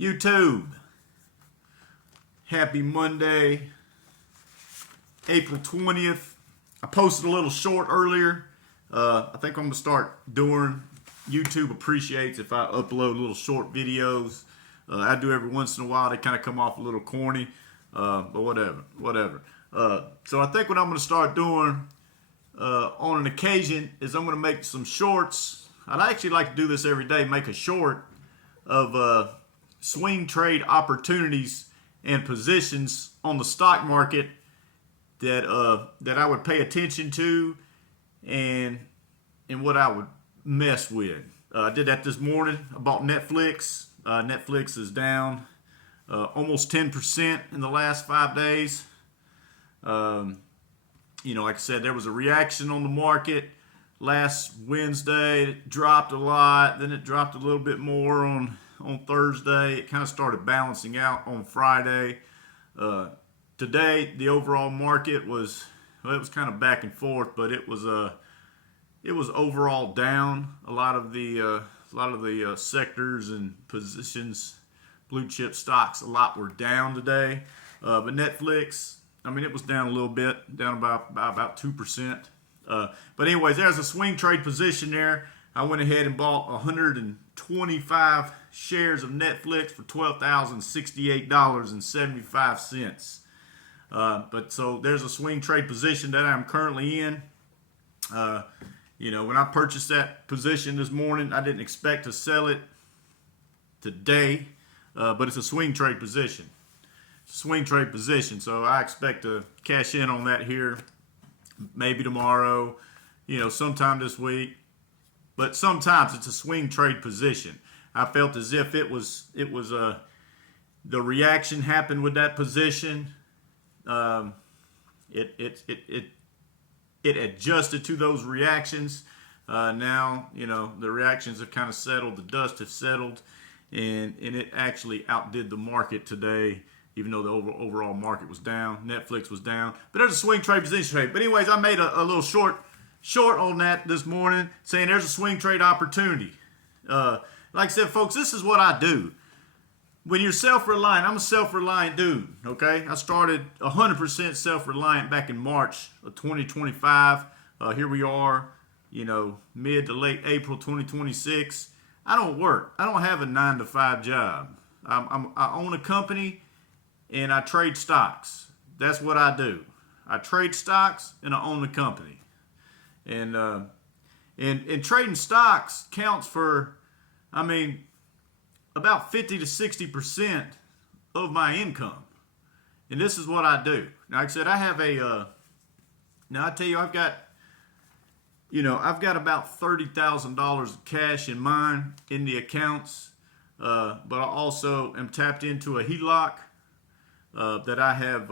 YouTube, happy Monday, April 20th. I posted a little short earlier. I think I'm going to start doing, YouTube appreciates if I upload little short videos. I do every once in a while. They kind of come off a little corny, but whatever. So I think what I'm going to start doing on an occasion is I'm going to make some shorts. I'd actually like to do this every day, make a short of swing trade opportunities and positions on the stock market that I would pay attention to and what I would mess with. I did that this morning. I bought Netflix. Netflix is down almost 10% in the last 5 days. Like I said, there was a reaction on the market last Wednesday. It dropped a lot. Then it dropped a little bit more on Thursday. It kind of started balancing out on Friday. Today, the overall market was, well, it was kind of back and forth, but it was overall down. A lot of the sectors and positions, blue chip stocks, a lot were down today. But Netflix, I mean, it was down a little bit, down about 2%. But anyways, there's a swing trade position there. I went ahead and bought 125 shares of Netflix for $12,068.75. But so there's a swing trade position that I'm currently in. When I purchased that position this morning, I didn't expect to sell it today, but it's a swing trade position. Swing trade position, so I expect to cash in on that here, maybe tomorrow, sometime this week. But sometimes it's a swing trade position. I felt as if it was the reaction happened with that position. It adjusted to those reactions. Now, the reactions have kind of settled. The dust has settled, and it actually outdid the market today, even though the overall market was down. Netflix was down. But there's a swing trade position trade. But anyways, I made a little short on that this morning, saying there's a swing trade opportunity. Like I said, folks, this is what I do. When you're self-reliant, I'm a self-reliant dude, okay? I started 100% self-reliant back in March of 2025. Here we are, mid to late April 2026. I don't work. I don't have a 9-to-5 job. I own a company, and I trade stocks. That's what I do. I trade stocks, and I own a company. And trading stocks counts for, about 50 to 60% of my income. And this is what I do. Now, like I said, I have now I tell you, I've got about $30,000 of cash in mine in the accounts. But I also am tapped into a HELOC that I have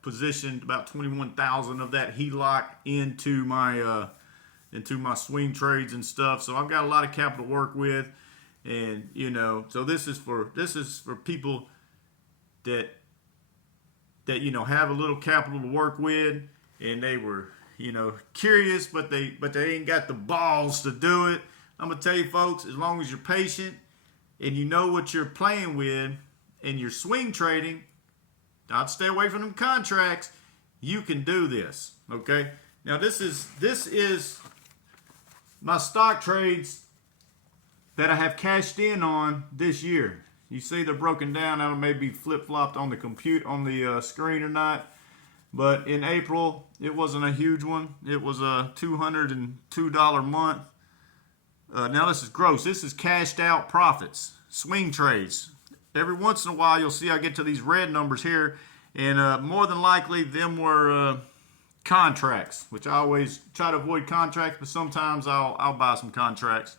positioned about 21,000 of that HELOC into my swing trades and stuff. So I've got a lot of capital to work with. And so this is for people that have a little capital to work with, and they were curious, but they ain't got the balls to do it. I'm gonna tell you, folks, as long as you're patient and you know what you're playing with and you're swing trading, not stay away from them contracts, you can do this. Okay. Now this is my stock trades that I have cashed in on this year. You see they're broken down. I don't know, maybe flip-flopped on the screen or not. But in April, it wasn't a huge one. It was a $202 month. Now this is gross. This is cashed out profits, swing trades. Every once in a while, you'll see I get to these red numbers here, and more than likely, them were contracts, which I always try to avoid contracts, but sometimes I'll buy some contracts.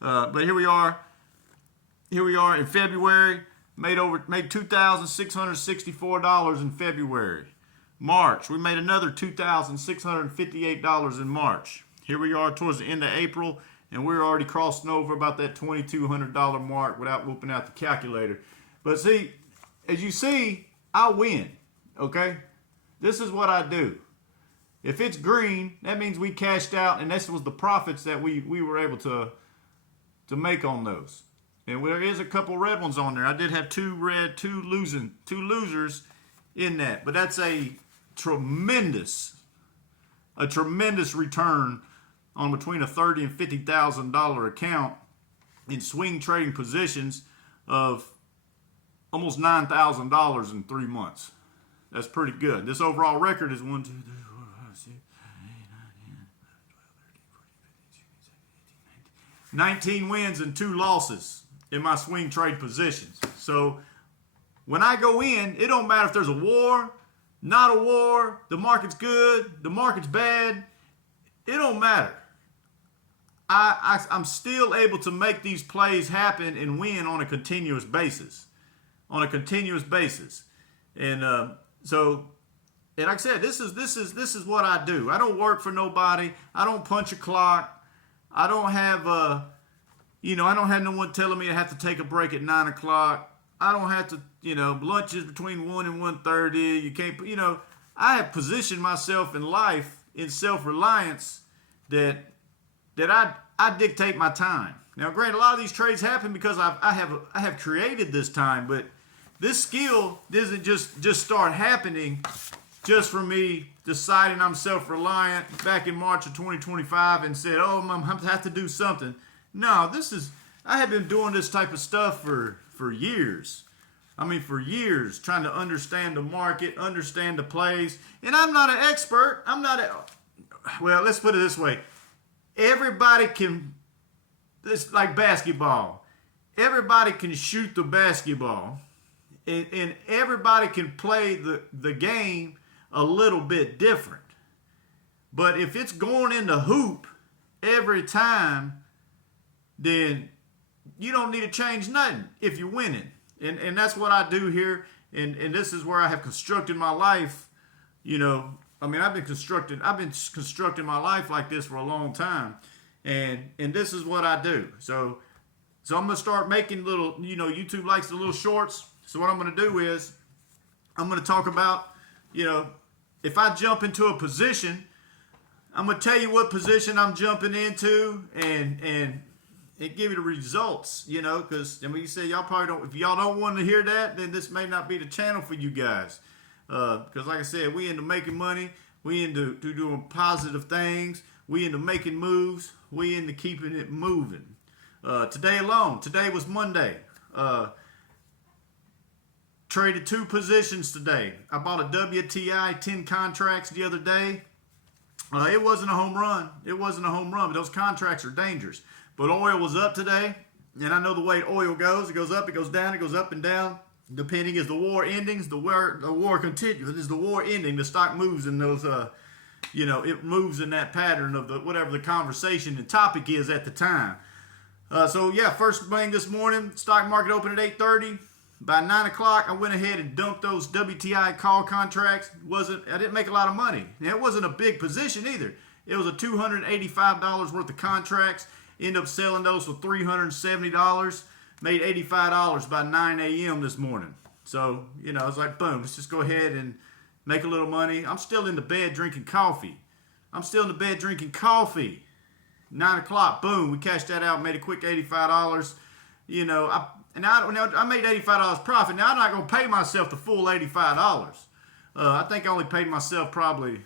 But here we are. Here we are in February. Made $2,664 in February. March, we made another $2,658 in March. Here we are towards the end of April, and we're already crossing over about that $2,200 mark without whooping out the calculator. But see, as you see, I win. Okay, this is what I do. If it's green, that means we cashed out, and this was the profits that we were able to make on those. And there is a couple red ones on there. I did have two red, two losers in that. But that's a tremendous return on between a $30,000 and $50,000 account in swing trading positions of almost $9,000 in 3 months. That's pretty good. This overall record is 1, 2, 3, 4, 5, 6, 7, 8, 9, 10, 11, 13, 14, 15, 16, 17, 18, 19 wins and 2 losses in my swing trade positions. So when I go in, it don't matter if there's a war, not a war, the market's good, the market's bad. It don't matter. I'm still able to make these plays happen and win on a continuous basis. And so, and like I said, this is what I do. I don't work for nobody. I don't punch a clock. I don't have I don't have no one telling me I have to take a break at 9 o'clock. I don't have to, lunch is between 1 and 1:30. You can't, I have positioned myself in life in self-reliance that I dictate my time. Now, granted, a lot of these trades happen because I have created this time, but this skill doesn't just start happening just for me deciding I'm self-reliant back in March of 2025 and said, oh, I have to do something. No, I have been doing this type of stuff for years. I mean, for years, trying to understand the market, understand the plays. And I'm not an expert. Well, let's put it this way. Everybody can, it's like basketball. Everybody can shoot the basketball. And everybody can play the game a little bit different. But if it's going in the hoop every time, then you don't need to change nothing if you're winning. And that's what I do here. And this is where I have constructed my life. I've been constructing my life like this for a long time. And this is what I do. So I'm going to start making little, YouTube likes the little shorts. So what I'm going to do is I'm going to talk about, if I jump into a position, I'm going to tell you what position I'm jumping into and give you the results, because you say y'all probably don't, if y'all don't want to hear that, then this may not be the channel for you guys. Because like I said, we into making money, we into doing positive things, we into making moves, we into keeping it moving. Today was Monday. Traded 2 positions today. I bought a WTI 10 contracts the other day. It wasn't a home run. But those contracts are dangerous. But oil was up today, and I know the way oil goes. It goes up, it goes down, it goes up and down. Depending as the war endings, the war continues. As the war ending, the stock moves in those, it moves in that pattern of whatever the conversation and topic is at the time. First thing this morning, stock market opened at 8:30. By 9 o'clock, I went ahead and dumped those WTI call contracts. I didn't make a lot of money. Now, it wasn't a big position either. It was a $285 worth of contracts. Ended up selling those for $370. Made $85 by 9 a.m. this morning. So, I was like, boom, let's just go ahead and make a little money. I'm still in the bed drinking coffee. 9 o'clock, boom, we cashed that out, made a quick $85. I made $85 profit. Now, I'm not going to pay myself the full $85. I think I only paid myself probably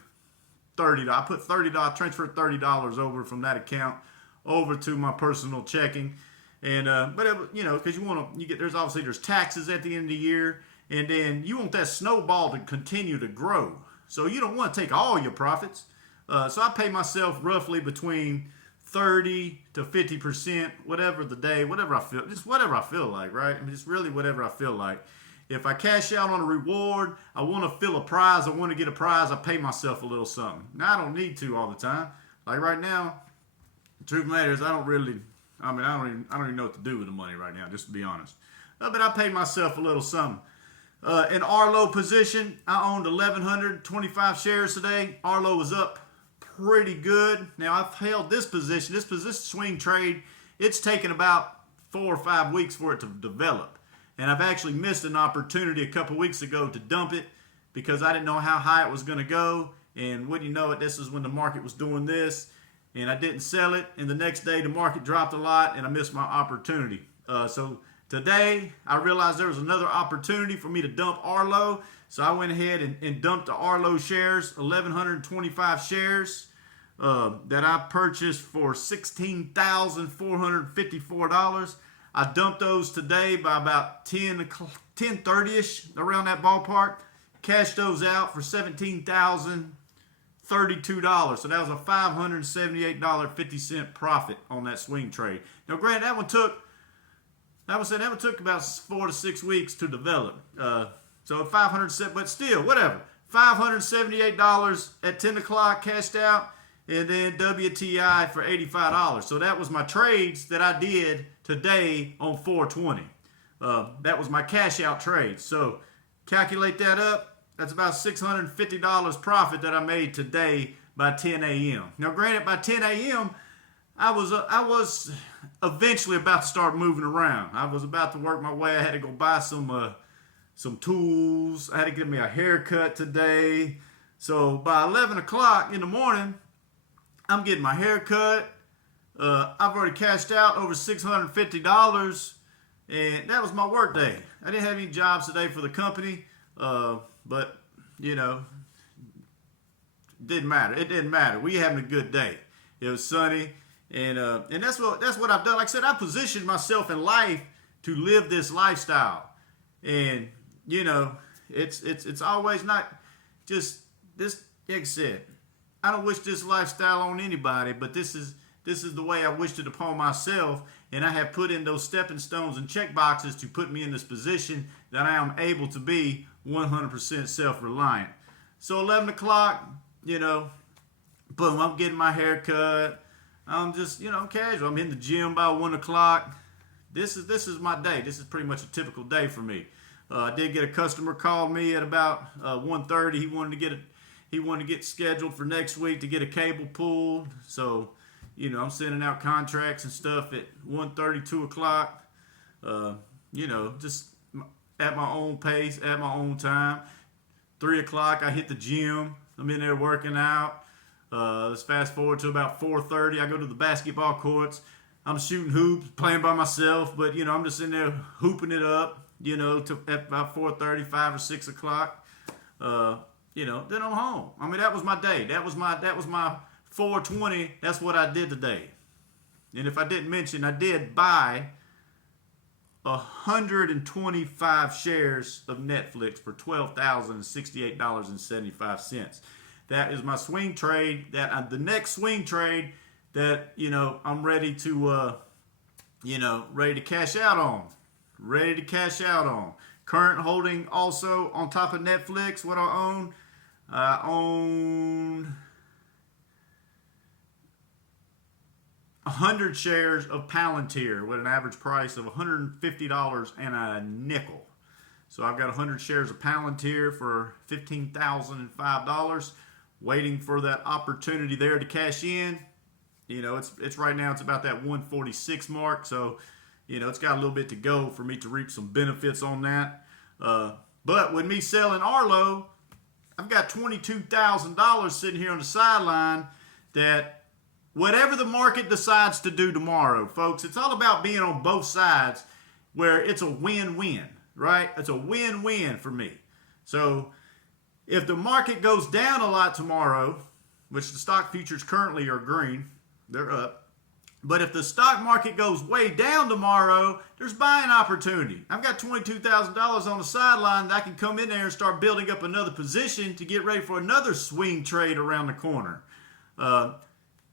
$30. I put $30, transferred $30 over from that account over to my personal checking. And because there's taxes at the end of the year, and then you want that snowball to continue to grow. So you don't want to take all your profits. So I pay myself roughly between 30 to 50%, whatever the day, whatever I feel like, right? Just really whatever I feel like. If I cash out on a reward, I want to feel a prize, I want to get a prize, I pay myself a little something. Now, I don't need to all the time. Like right now, the truth of the matter is I don't even know what to do with the money right now, just to be honest. But I paid myself a little something. In Arlo position, I owned 1,125 shares today. Arlo was up pretty good. Now, I've held this position swing trade, it's taken about 4 or 5 weeks for it to develop. And I've actually missed an opportunity a couple weeks ago to dump it because I didn't know how high it was going to go. And wouldn't you know it, this is when the market was doing this. And I didn't sell it. And the next day, the market dropped a lot and I missed my opportunity. So today I realized there was another opportunity for me to dump Arlo. So I went ahead and dumped the Arlo shares, 1,125 shares that I purchased for $16,454. I dumped those today by about 10:30ish, around that ballpark. Cashed those out for $17,032. So that was a $578.50 profit on that swing trade. Now, granted, that one took about 4 to 6 weeks to develop. So 507, but still, whatever. $578 at 10 o'clock cashed out, and then WTI for $85. So that was my trades that I did today on 420. That was my cash out trade. So calculate that up. That's about $650 profit that I made today by 10 a.m. Now, granted, by 10 a.m., I was eventually about to start moving around. I was about to work my way. I had to go buy some tools. I had to get me a haircut today. So by 11 o'clock in the morning, I'm getting my haircut. I've already cashed out over $650, and that was my work day. I didn't have any jobs today for the company, but you know, it didn't matter. It didn't matter. We having a good day. It was sunny, and that's what I've done. Like I said, I positioned myself in life to live this lifestyle, and you know, it's always not just this. Like I said, I don't wish this lifestyle on anybody, but this is the way I wished it upon myself, and I have put in those stepping stones and check boxes to put me in this position that I am able to be 100% self-reliant. So 11 o'clock, you know, boom, I'm getting my hair cut. I'm just, you know, I'm casual. I'm in the gym by 1 o'clock. This is my day. This is pretty much a typical day for me. I did get a customer call me at about 1:30. He wanted to get scheduled for next week to get a cable pulled. So, you know, I'm sending out contracts and stuff at 1:30, 2 o'clock. You know, just at my own pace, at my own time. 3 o'clock, I hit the gym. I'm in there working out. Let's fast forward to about 4:30. I go to the basketball courts. I'm shooting hoops, playing by myself, but, you know, I'm just in there hooping it up, you know, at about 4:30, 5 or 6 o'clock. You know, then I'm home. I mean, that was my day. That was my 420. That's what I did today. And if I didn't mention, I did buy 125 shares of Netflix for $12,068.75. That is my swing trade. The next swing trade that, you know, I'm ready to cash out on. Ready to cash out on. Current holding also on top of Netflix. What I own 100 shares of Palantir with an average price of $150 and a nickel. So I've got 100 shares of Palantir for $15,005, waiting for that opportunity there to cash in. You know, it's right now, it's about that 146 mark. So, you know, it's got a little bit to go for me to reap some benefits on that. But with me selling Arlo, I've got $22,000 sitting here on the sideline that whatever the market decides to do tomorrow, folks, it's all about being on both sides where it's a win-win, right? It's a win-win for me. So if the market goes down a lot tomorrow, which the stock futures currently are green, they're up. But if the stock market goes way down tomorrow, there's buying opportunity. I've got $22,000 on the sideline that I can come in there and start building up another position to get ready for another swing trade around the corner. And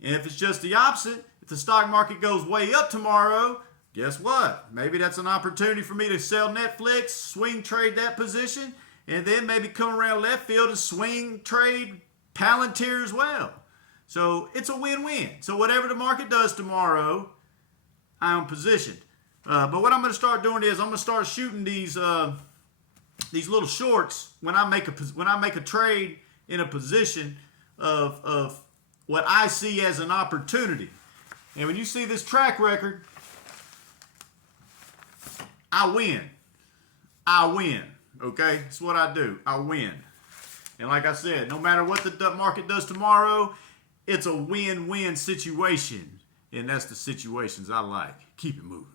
if it's just the opposite, if the stock market goes way up tomorrow, guess what? Maybe that's an opportunity for me to sell Netflix, swing trade that position, and then maybe come around left field and swing trade Palantir as well. So it's a win-win. So whatever the market does tomorrow, I'm positioned. But what I'm going to start doing is I'm going to start shooting these little shorts when I make a trade in a position of what I see as an opportunity. And when you see this track record, I win. I win. Okay? That's what I do. I win. And like I said, no matter what the market does tomorrow, it's a win-win situation. And that's the situations I like. Keep it moving.